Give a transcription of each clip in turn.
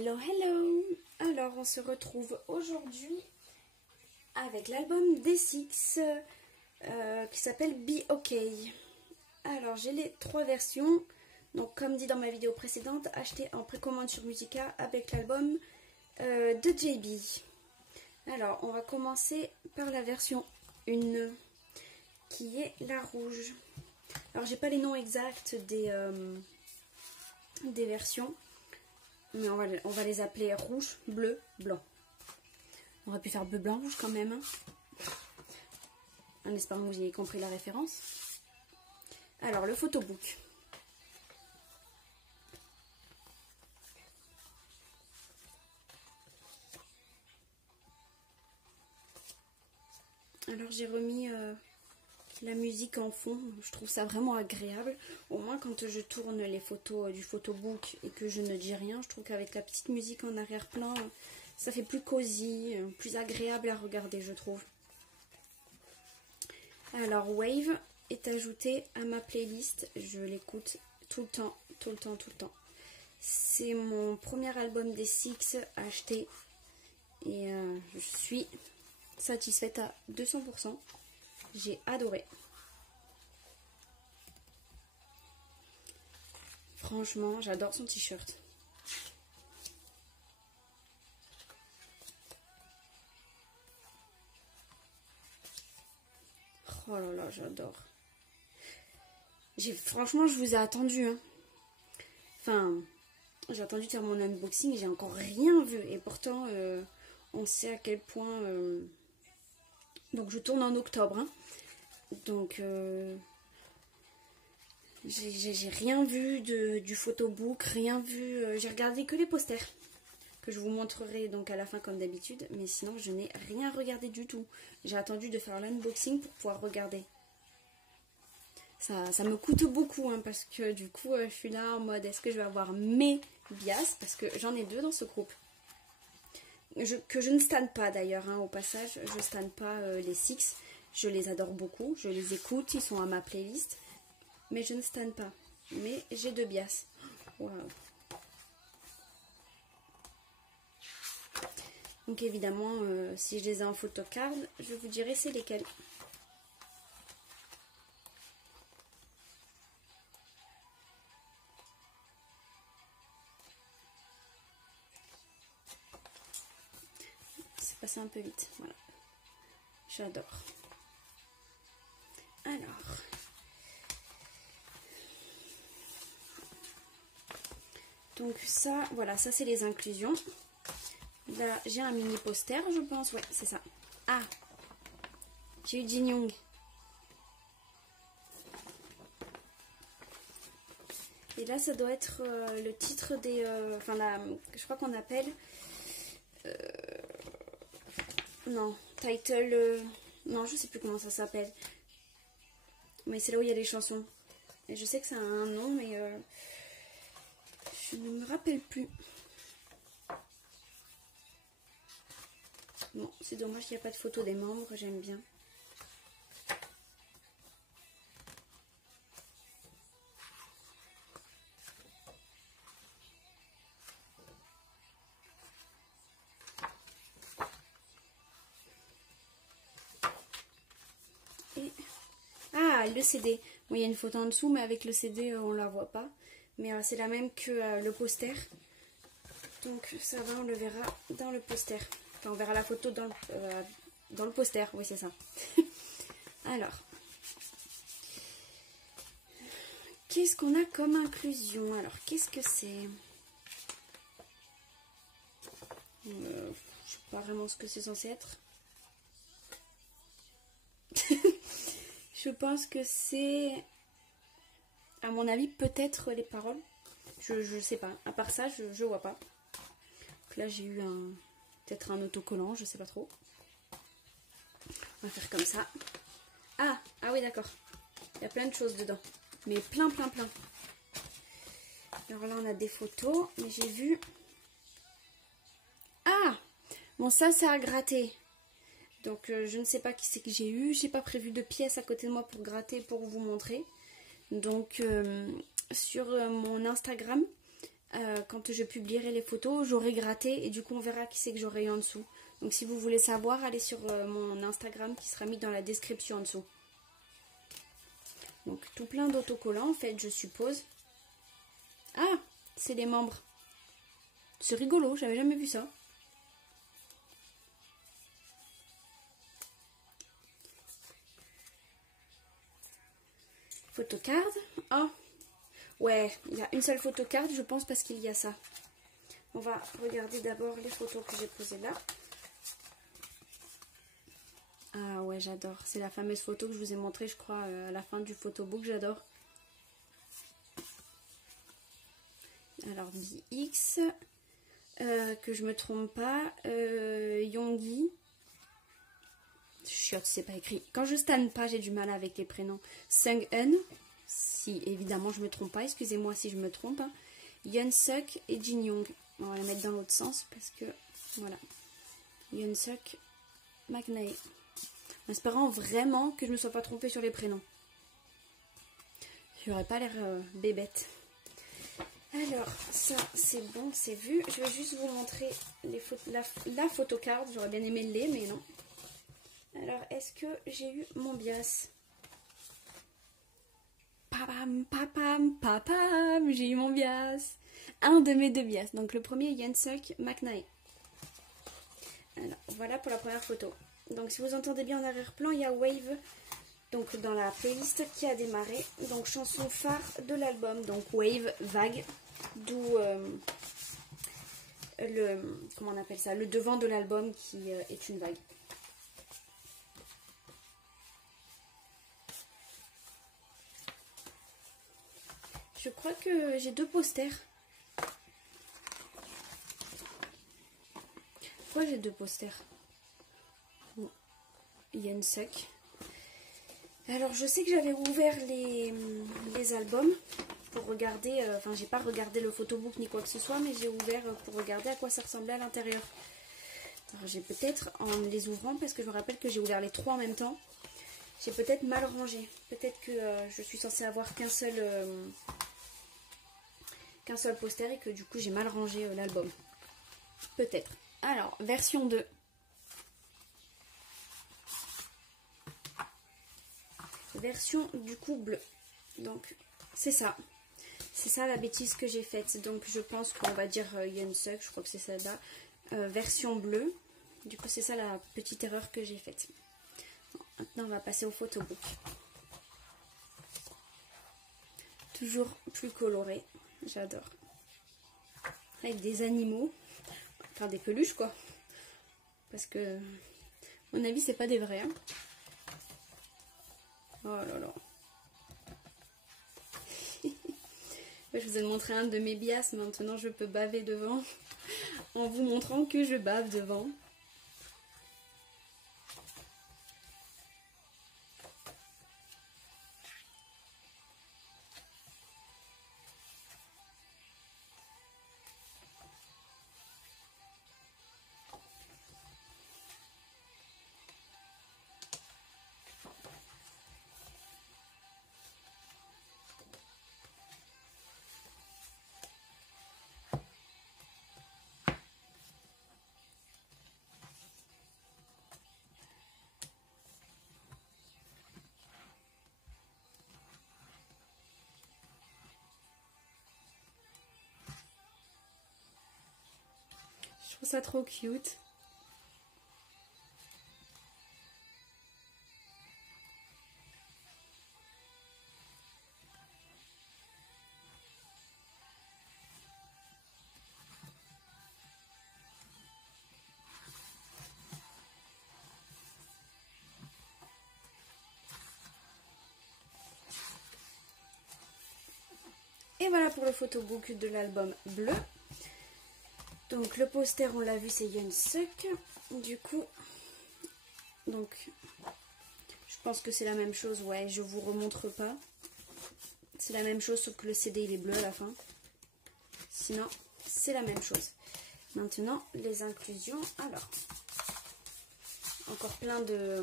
Hello, hello! Alors, on se retrouve aujourd'hui avec l'album D6 qui s'appelle Be OK. Alors, j'ai les 3 versions. Donc, comme dit dans ma vidéo précédente, acheté en précommande sur Musica avec l'album de JB. Alors, on va commencer par la version 1 qui est la rouge. Alors, j'ai pas les noms exacts des versions. Mais on va les appeler rouge, bleu, blanc. On aurait pu faire bleu, blanc, rouge quand même. Hein. En espérant que vous ayez compris la référence. Alors, le photobook. Alors, j'ai remis la musique en fond. Je trouve ça vraiment agréable. Au moins, quand je tourne les photos du photobook et que je ne dis rien, je trouve qu'avec la petite musique en arrière-plan, ça fait plus cosy, plus agréable à regarder, je trouve. Alors, Wave est ajouté à ma playlist. Je l'écoute tout le temps, tout le temps, tout le temps. C'est mon premier album des Six acheté et je suis satisfaite à 200%. J'ai adoré. Franchement, j'adore son t-shirt. Oh là là, j'adore. Franchement, je vous ai attendu. Hein. Enfin, j'ai attendu de faire mon unboxing et j'ai encore rien vu. Et pourtant, on sait à quel point... Donc, je tourne en octobre. Hein. Donc, j'ai rien vu du photobook, rien vu. J'ai regardé que les posters que je vous montrerai donc à la fin comme d'habitude. Mais sinon, je n'ai rien regardé du tout. J'ai attendu de faire l'unboxing pour pouvoir regarder. Ça me coûte beaucoup hein, parce que du coup, je suis là en mode est-ce que je vais avoir mes bias parce que j'en ai 2 dans ce groupe. Que je ne stanne pas d'ailleurs, hein, au passage, je stanne pas les Six. Je les adore beaucoup, je les écoute, ils sont à ma playlist. Mais je ne stanne pas. Mais j'ai 2 bias. Waouh. Donc évidemment, si je les ai en photocard, je vous dirai c'est lesquels. C'est passé un peu vite, voilà. J'adore. Alors... Donc ça, voilà, ça c'est les inclusions. Là, j'ai un mini poster, je pense. Ouais, c'est ça. Ah, j'ai eu Jin Young. Et là, ça doit être le titre des... Enfin, je crois qu'on appelle... non, title... non, je sais plus comment ça s'appelle. Mais c'est là où il y a les chansons. Et je sais que ça a un nom, mais... je ne me rappelle plus. Bon, c'est dommage qu'il n'y a pas de photo des membres, j'aime bien. Et... ah, le CD. Bon, il y a une photo en dessous, mais avec le CD, on la voit pas. Mais c'est la même que le poster. Donc ça va, on le verra dans le poster. Enfin, on verra la photo dans le poster. Oui, c'est ça. Alors. Qu'est-ce qu'on a comme inclusion? Alors, qu'est-ce que c'est? Je ne sais pas vraiment ce que c'est censé être. Je pense que c'est... à mon avis, peut-être les paroles. Je sais pas. À part ça, je vois pas. Donc là, j'ai eu peut-être un autocollant, je sais pas trop. On va faire comme ça. Ah oui, d'accord. Il y a plein de choses dedans. Mais plein. Alors là, on a des photos. Mais j'ai vu... ah bon, ça, c'est à gratter. Donc, je ne sais pas qui c'est que j'ai eu. J'ai pas prévu de pièces à côté de moi pour gratter, pour vous montrer. Donc, sur mon Instagram, quand je publierai les photos, j'aurai gratté et du coup on verra qui c'est que j'aurai eu en dessous. Donc si vous voulez savoir, allez sur mon Instagram qui sera mis dans la description en dessous. Donc tout plein d'autocollants en fait, je suppose. Ah, c'est les membres. C'est rigolo, j'avais jamais vu ça. Photocard. Oh, ouais, il y a une seule photocard, je pense, parce qu'il y a ça. On va regarder d'abord les photos que j'ai posées là. Ah ouais, j'adore. C'est la fameuse photo que je vous ai montrée, je crois, à la fin du photobook. J'adore. Alors, BX, que je me trompe pas, Yonggi. Chiotte, c'est pas écrit. Quand je stanne pas, j'ai du mal avec les prénoms. Sung-eun, si évidemment je me trompe pas, excusez-moi si je me trompe. Hein. Yeon-suk et Jin-young. On va la mettre dans l'autre sens parce que, voilà. Yeon-suk, McNae. En espérant vraiment que je ne me sois pas trompée sur les prénoms. J'aurais pas l'air bébête. Alors, ça c'est bon, c'est vu. Je vais juste vous montrer la photocard. J'aurais bien aimé le lait, mais non. Alors, est-ce que j'ai eu mon bias? Papam, papam, papam, j'ai eu mon bias. Un de mes deux bias. Donc, le premier, Yeon-suk McNae. Alors, voilà pour la première photo. Donc, si vous entendez bien en arrière-plan, il y a Wave, donc dans la playlist qui a démarré. Donc, chanson phare de l'album. Donc, Wave, vague. D'où comment on appelle ça? Le devant de l'album qui est une vague. Je crois que j'ai deux posters. Pourquoi j'ai deux posters? Bon. Yeon-suk. Alors je sais que j'avais ouvert les albums pour regarder, enfin j'ai pas regardé le photobook ni quoi que ce soit, mais j'ai ouvert pour regarder à quoi ça ressemblait à l'intérieur. Alors j'ai peut-être, en les ouvrant, parce que je me rappelle que j'ai ouvert les trois en même temps, j'ai peut-être mal rangé. Peut-être que je suis censée avoir qu'un seul poster et que du coup j'ai mal rangé l'album. Peut-être. Alors, version 2. Version du coup bleue. Donc, c'est ça. C'est ça la bêtise que j'ai faite. Donc, je pense qu'on va dire Yeon-suk, je crois que c'est ça là. Version bleue. Du coup, c'est ça la petite erreur que j'ai faite. Bon, maintenant, on va passer au photobook. Toujours plus coloré. J'adore. Avec des animaux. Enfin, des peluches, quoi. Parce que, à mon avis, c'est pas des vrais. Hein. Oh là là. Je vous ai montré un de mes bias. Maintenant, je peux baver devant. En vous montrant que je bave devant. Je trouve ça trop cute. Et voilà pour le photobook de l'album bleu. Donc le poster, on l'a vu, c'est Yeon-suk. Du coup, donc je pense que c'est la même chose. Ouais, je vous remontre pas. C'est la même chose, sauf que le CD il est bleu à la fin. Sinon, c'est la même chose. Maintenant, les inclusions. Alors, encore plein de...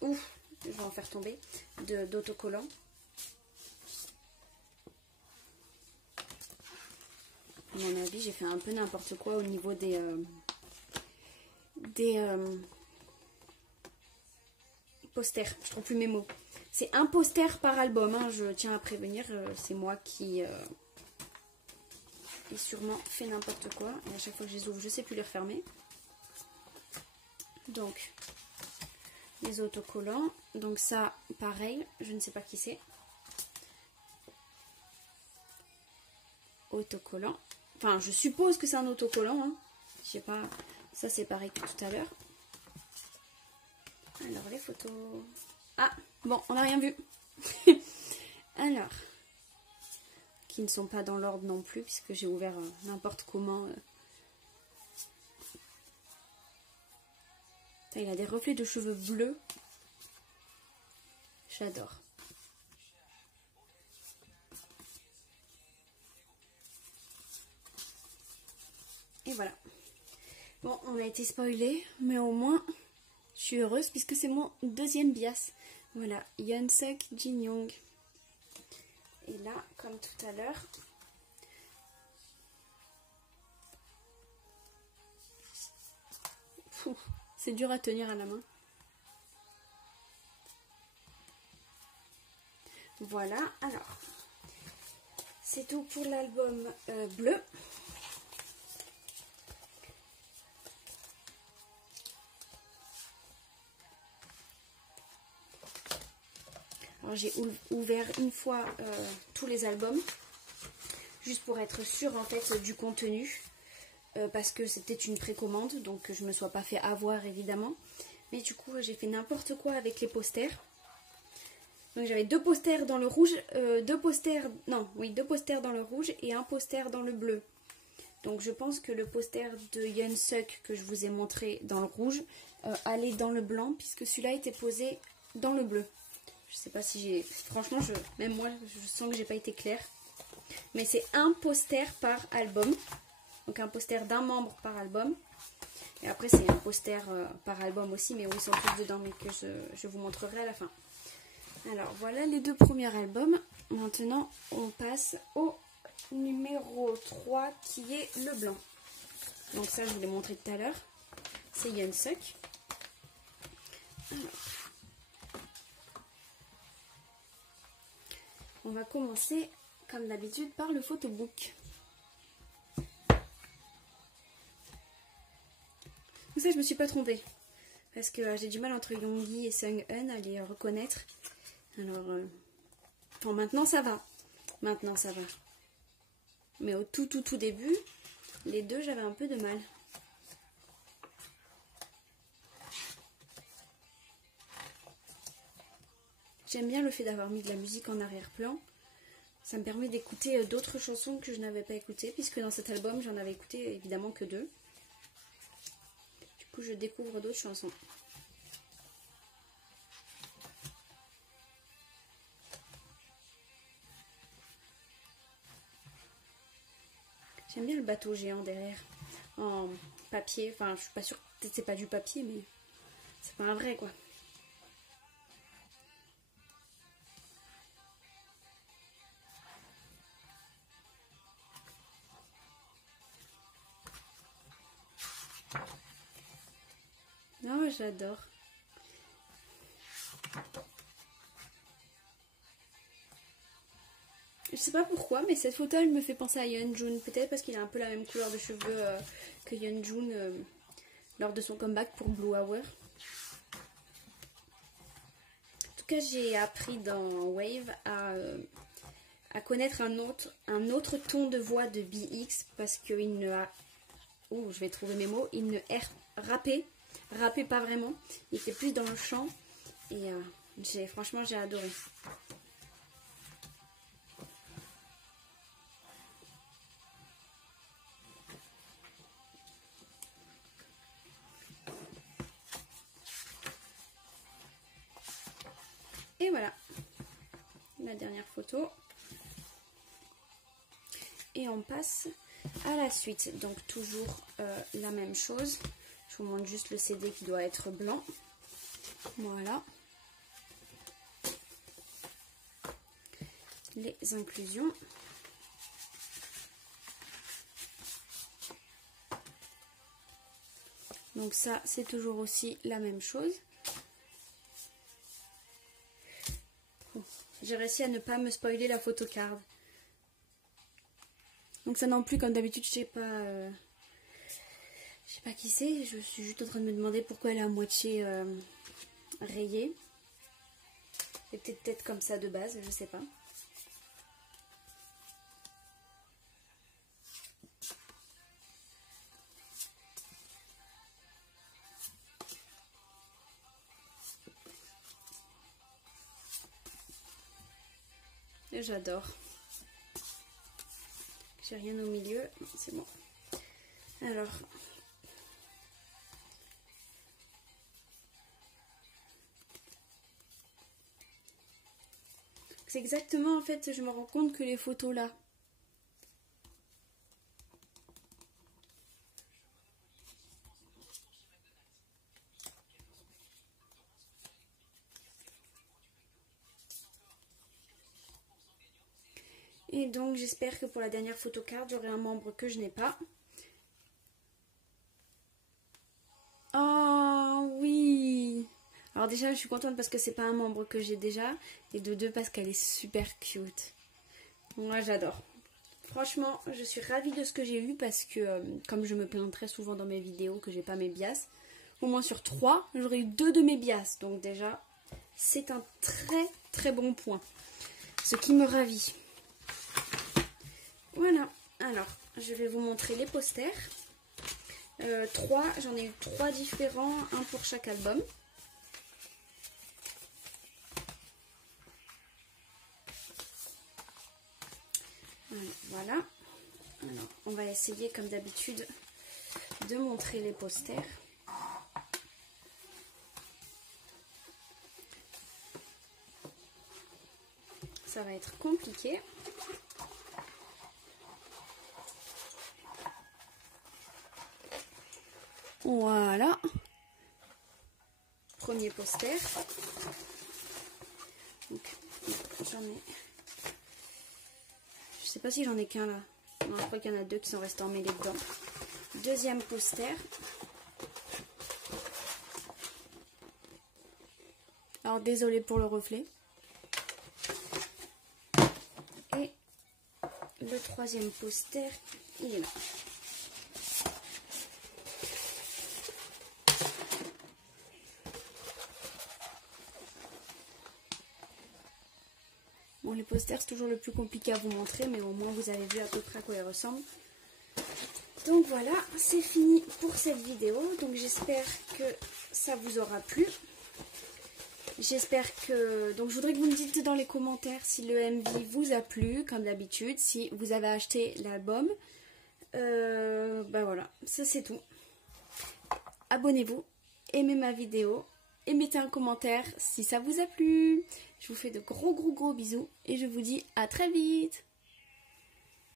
Ouf, je vais en faire tomber. D'autocollants. À mon avis, j'ai fait un peu n'importe quoi au niveau des posters. Je trouve plus mes mots. C'est un poster par album, hein, je tiens à prévenir. C'est moi qui ai sûrement fait n'importe quoi. Et à chaque fois que je les ouvre, je sais plus les refermer. Donc, les autocollants. Donc ça, pareil, je ne sais pas qui c'est. Autocollant. Enfin, je suppose que c'est un autocollant. Hein. Je sais pas. Ça, c'est pareil que tout à l'heure. Alors, les photos. Ah, bon, on n'a rien vu. Alors, qui ne sont pas dans l'ordre non plus, puisque j'ai ouvert n'importe comment. Il a des reflets de cheveux bleus. J'adore. Et voilà. Bon, on a été spoilé, mais au moins, je suis heureuse puisque c'est mon deuxième bias. Voilà, Yeonsuk Jin Young. Et là, comme tout à l'heure, c'est dur à tenir à la main. Voilà, alors, c'est tout pour l'album bleu. Alors j'ai ouvert une fois tous les albums, juste pour être sûre en fait du contenu, parce que c'était une précommande, donc que je me sois pas fait avoir évidemment. Mais du coup j'ai fait n'importe quoi avec les posters. Donc j'avais deux posters dans le rouge, deux posters dans le rouge et un poster dans le bleu. Donc je pense que le poster de Yeonsuk que je vous ai montré dans le rouge allait dans le blanc, puisque celui-là était posé dans le bleu. Je sais pas si j'ai... Franchement, même moi, je sens que j'ai pas été claire. Mais c'est un poster par album. Donc un poster d'un membre par album. Et après, c'est un poster par album aussi, mais où ils sont tous dedans, mais que je vous montrerai à la fin. Alors, voilà les deux premiers albums. Maintenant, on passe au numéro 3, qui est le blanc. Donc ça, je vous l'ai montré tout à l'heure. C'est Yeonsuk. Alors... On va commencer, comme d'habitude, par le photobook. Comme ça, je me suis pas trompée. Parce que j'ai du mal entre Yoongi et Sung-eun à les reconnaître. Alors, bon, maintenant ça va. Maintenant ça va. Mais au tout début, les deux, j'avais un peu de mal. J'aime bien le fait d'avoir mis de la musique en arrière-plan. Ça me permet d'écouter d'autres chansons que je n'avais pas écoutées, puisque dans cet album, j'en avais écouté évidemment que 2. Du coup, je découvre d'autres chansons. J'aime bien le bateau géant derrière, en papier. Enfin, je suis pas sûre que c'est pas du papier, mais c'est pas un vrai, quoi. Oh, j'adore. Je sais pas pourquoi, mais cette photo, elle me fait penser à Yeonjun. Peut-être parce qu'il a un peu la même couleur de cheveux que Yeonjun lors de son comeback pour Blue Hour. En tout cas, j'ai appris dans Wave à connaître un autre ton de voix de BX, parce qu'il ne a... Oh, je vais trouver mes mots. Il ne rappait pas vraiment. Il était plus dans le chant. Et franchement, j'ai adoré. Et voilà, la dernière photo. Et on passe à la suite. Donc toujours la même chose. Je vous montre juste le CD qui doit être blanc. Voilà. Les inclusions. Donc ça, c'est toujours aussi la même chose. J'ai réussi à ne pas me spoiler la photocard. Donc ça non plus, comme d'habitude, je sais pas qui c'est. Je suis juste en train de me demander pourquoi elle est à moitié rayée. Et peut-être comme ça de base, je sais pas. J'adore. J'ai rien au milieu, c'est bon. Alors, c'est exactement, en fait, je me rends compte que les photos là. Et donc j'espère que pour la dernière photocard, j'aurai un membre que je n'ai pas. Oh oui! Alors déjà je suis contente parce que c'est pas un membre que j'ai déjà. Et de deux parce qu'elle est super cute. Moi j'adore. Franchement je suis ravie de ce que j'ai eu parce que comme je me plains très souvent dans mes vidéos que j'ai pas mes bias, au moins sur 3 j'aurais eu 2 de mes bias. Donc déjà c'est un très très bon point. Ce qui me ravit. Voilà, alors je vais vous montrer les posters. 3, j'en ai eu 3 différents, un pour chaque album. Voilà, alors on va essayer comme d'habitude de montrer les posters. Ça va être compliqué. Voilà. Premier poster. Donc, j'en ai... Je sais pas si j'en ai qu'un là. Non, je crois qu'il y en a 2 qui sont restés emmêlés dedans. Deuxième poster. Alors, désolée pour le reflet. Et le troisième poster, il est là. Bon, les posters, c'est toujours le plus compliqué à vous montrer, mais au moins vous avez vu à peu près à quoi ils ressemblent. Donc voilà, c'est fini pour cette vidéo. Donc j'espère que ça vous aura plu. J'espère que... Donc je voudrais que vous me dites dans les commentaires si le MV vous a plu, comme d'habitude, si vous avez acheté l'album. Ben voilà, ça c'est tout. Abonnez-vous, aimez ma vidéo et mettez un commentaire si ça vous a plu. Je vous fais de gros bisous et je vous dis à très vite.